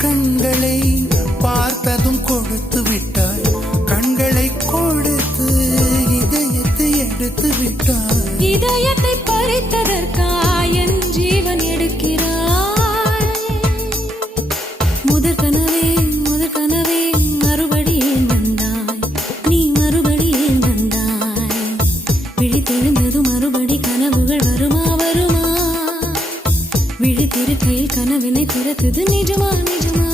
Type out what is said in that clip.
கண்களை பார்த்ததும் கொடுத்து விட்டாய், கண்களை கொடுத்து இதயத்தை எடுத்து விட்டாய். இதயத்தை பறித்ததற்காய் என் ஜீவன் எடுக்கிறாய். முதற் கனவே மறுபடியும் வந்தாய், நீ மறுபடியும் வந்தாய். விழித்தெழுந்தது மறுபடி கனவுகள் வருமா வருமா? விழித்திருக்கையில் கனவினை திறத்தது நிஜமா நிஜமா?